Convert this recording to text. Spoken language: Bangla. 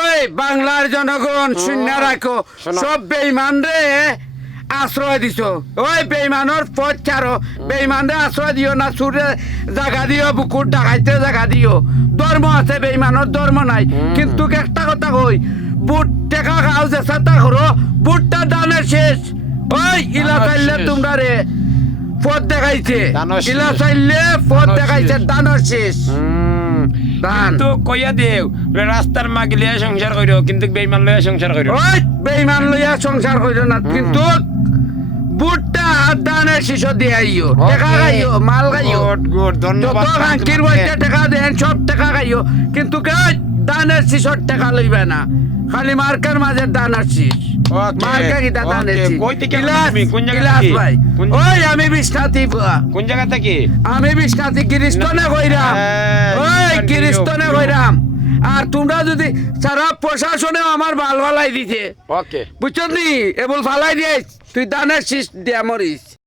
ওই বাংলার জনগণ শূন্য রাখো, সব বেঈমান রে আশ্রয় দিছ। ওই বেঈমানের পথ ছাড়ো, বেঈমান রে আশ্রয় দিও না, সুরে জায়গা দিও, বুকুর ডাকাইতে জায়গা দিও। ধর্ম আছে, বেঈমানের ধর্ম নাই। কিন্তু একটা কথা কই, বুট টেকা খাও যে চেষ্টা করো, বুটটা দানের শেষ। ওই ইলা চাইলে তোমরা রে পথ দেখাইছে, ইলা চাইলে পথ দেখাইছে, দানের শেষ। কিন্তু কইয়া দেও রাস্তার মা গিলিয়া সংসার করিও, কিন্তু বেইমান লইয়া সংসার করিও। ওই বেঈমান লইয়া সংসার করিও না, কিন্তু বুটটা দানের শিশু দিয়ে আইও, টাকা খাইও, মাল খাইও। গুড, ধন্যবাদ। যত হাঙ্কির বইতে টাকা দেন, সব টাকা খাইও, কিন্তু দানের শিশুর টাকা লইবে না, খালি মার্কার মাঝে দানের শীষ। মার্কা কিটা দানের শীষ। গিলাস ভাই, ওই আমি বিষ্ণাতি, কোন জায়গা থেকে? আমি বিষ্ণাতি গিরিস্তনে কইরাম, ওই গিরিস্তনে কইরাম। আর তোমরা যদি সারা প্রশাসনে আমার ভাল ভালাই দিছে, ওকে, বুঝছ নি, এবল ফালাই দিয়েছ, তুই দানের শীষ দিয়া মরিস।